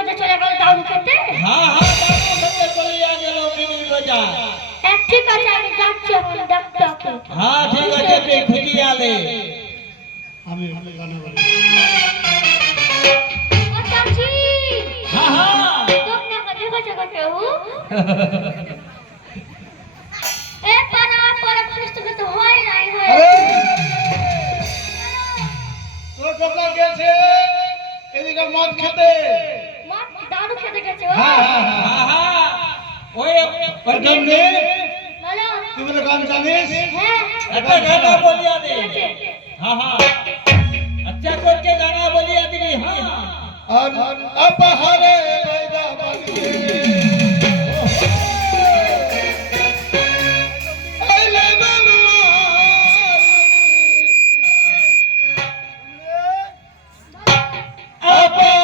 বাজে চলে গেল দাউন খেতে হ্যাঁ হ্যাঁ খেতে গেল মিনি হ্যাঁ ঠিক আছে আমি যাচ্ছি এখন ডাক্তার হ্যাঁ ঠিক আছে তুই খুঁজি আলে। আমি আমি গানে বলি। হ্যাঁ এ পারা পারা পুলিশ তো হয় নাই হয় তোর টোকা গেছে। এদিকে মদ খেতে। માતા બેટા છો હા હા હા ઓય પરગમ ને બોલો તું મને કામ જાણીશ હા અચ્છા ગાના બોલી આતી હા હા અચ્છા કોટ કે ગાના બોલી આતી હા અન અપહરે પૈદા બની Apa?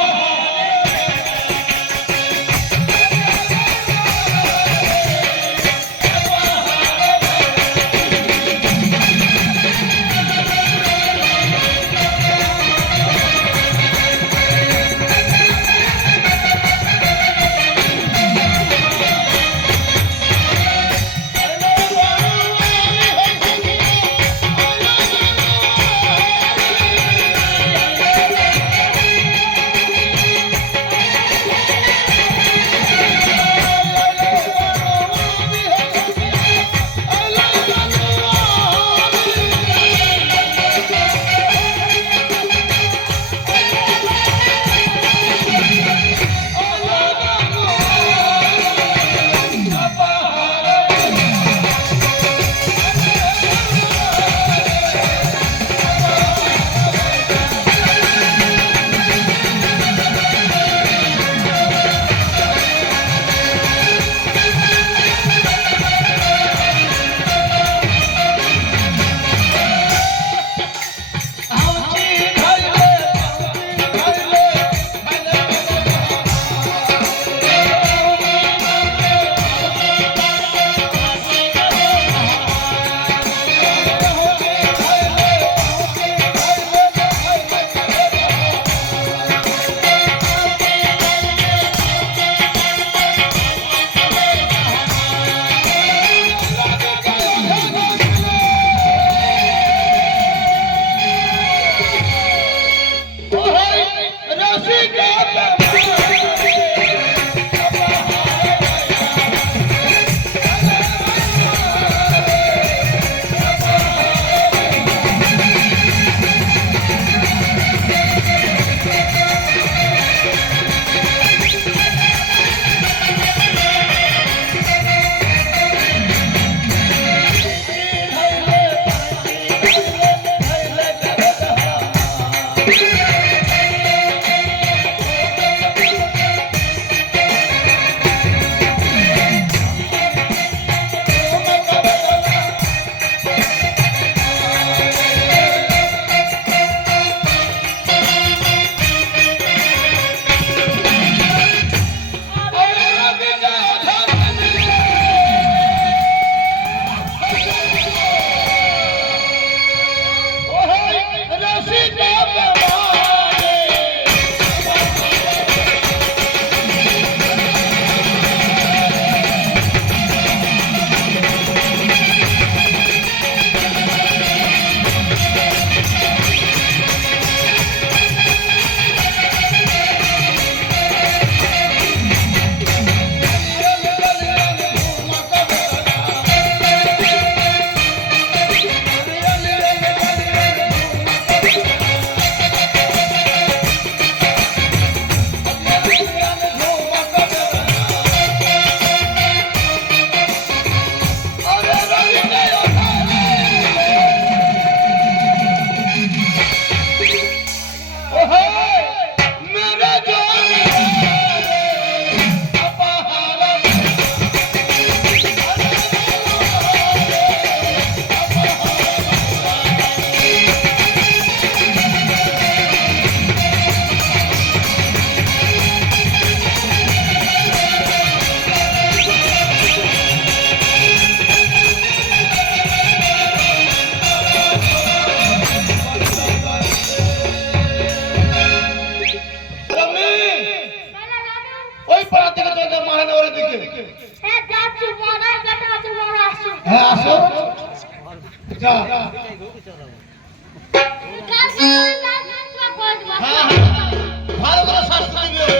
ভালো শাস্তি দিবে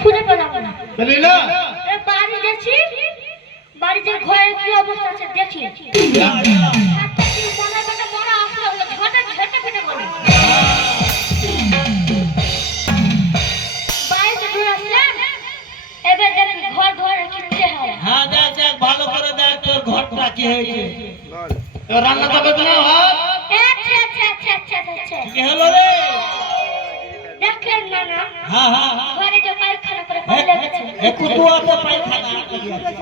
ফুলে পেলাম না বাড়ি গেছি বাড়িতে ঘরে কি অবস্থা আছে দেখি। আসলো ঝটে ঝটে ফেটে বলে ঘরটা কি হয়েছে? রান্না তো করতে না ভাত? আচ্ছা আচ্ছা আচ্ছা আচ্ছা আচ্ছা কি হলো রে? দেখেন না না? হ্যাঁ হ্যাঁ হ্যাঁ। ঘরে যে পায়খানা করে ফেলে গেছে এ পায়খানা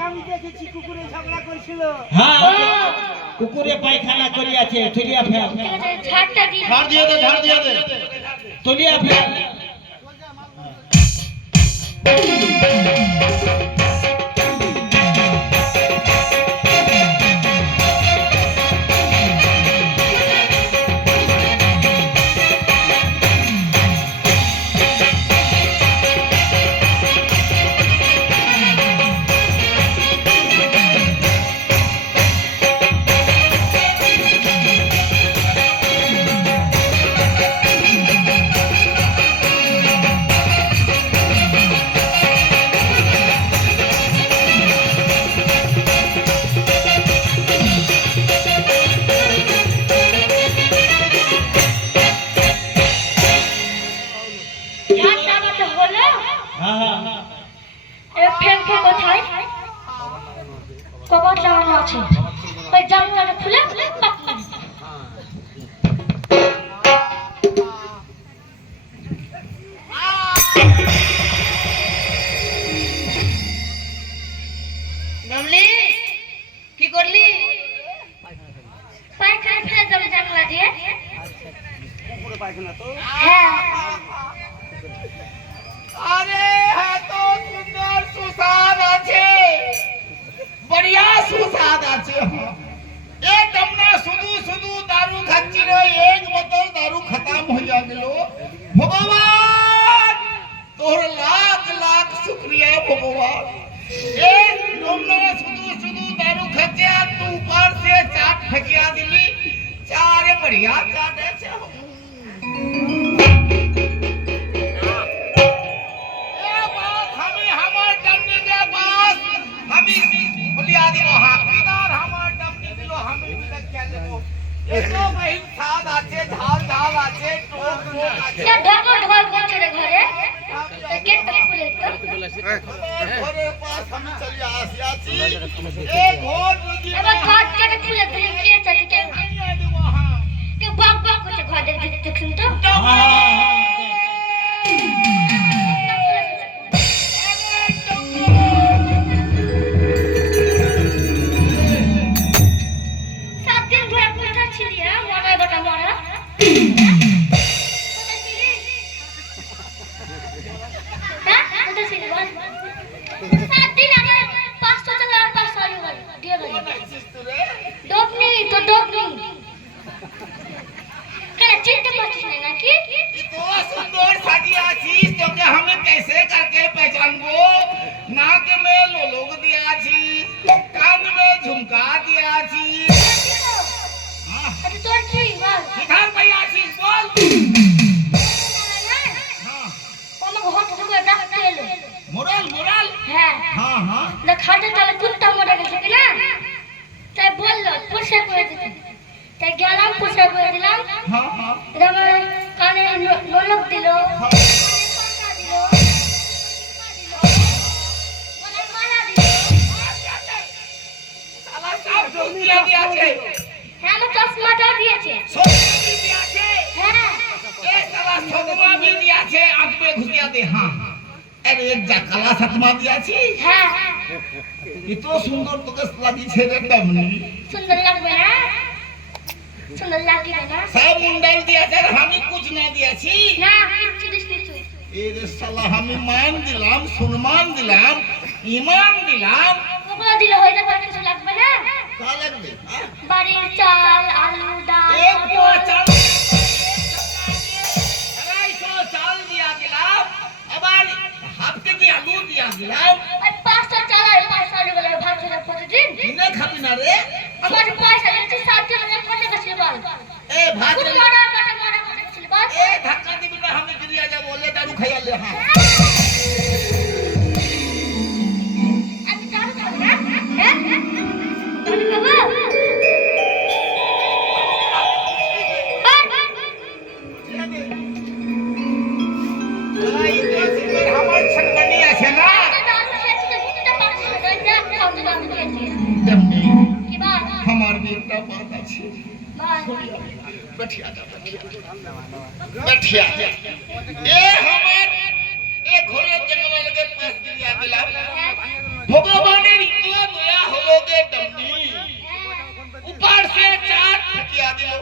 আমি দেখেছি কুকুরে ঝগড়া করছিল হ্যাঁ কুকুরে পায়খানা করিয়াছে তুলিয়া ফেল। ঝাড়টা দিয়ে ঝাড় দিয়ে দে ঝাড় দিয়ে দে তুলিয়া ফেল। মামলি কি করলি পায়খানা ফেলে দেবে জানলা দিয়ে কুকুরে পায়খানা তো হ্যাঁ আরে এত সুন্দর সুস্বাদ আছে বড়িয়া সুস্বাদ আছে এ তমনা শুধু শুধু দারু খাচ্ছি রে এক বোতল দারু খতম হইয়া গেল ভগবান তোর লাখ লাখ শুক্রিয়া ভগবান এ તને સુની સુની દારૂ ખચ્યા તું પર સે ચાટ ફકિયા દિલી ચારે બઢિયા ચાટે છે ढोल ढोल घरे ঘরে বুঝি এবার ঘর থেকে খুলে দিলে কে पहचान पहचानबो। नाक में लोलोग दिया जी कान में झुमका दिया छी। আমি মান দিলাম সম্মান দিলাম ইমান দিলাম। দিলে হয়ে যাবে কিছু লাগবে না? का लग दे बड़ी चाल आलू दाल। एक दो चाल अरे सो चाल दिया गिलाब। अब आज हफ़्ते की आलू दिया गिलाब। अब पाँच सौ चाल है पाँच सौ आलू वाला भाग चला पूरे दिन इन्हें खा पीना रे। अब आज पाँच सौ एक साथ के मतलब खाने का सिलवाल ए भाग चला मारा मारा मारा सिलवाल ए धक्का दे बिना हमें गिरिया जा बोले दारू खाया ले हाँ।, हाँ। बैठिया जा ए हमार ए घोड़े जंगल के पास गिरिया दिला ভগবানের ইতলা দয়া হলো গে দমনি ऊपर से चार फटिया दिलो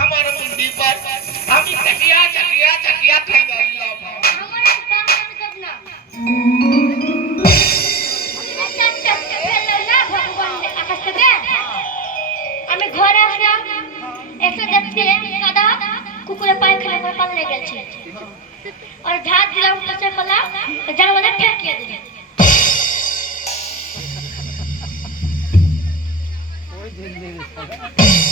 हमार मुंडी पर আমি চটিয়া চটিয়া চটিয়া খাই গেলাম আমি ঘরে আসলাম এসে দেখছি কাদা পায়ে পায়খানা করে পালিয়ে গেছে। আর ঝাড় দিলাম কাছে করলাম জানবাজে ঠেকিয়ে দিলাম। ওই দিন।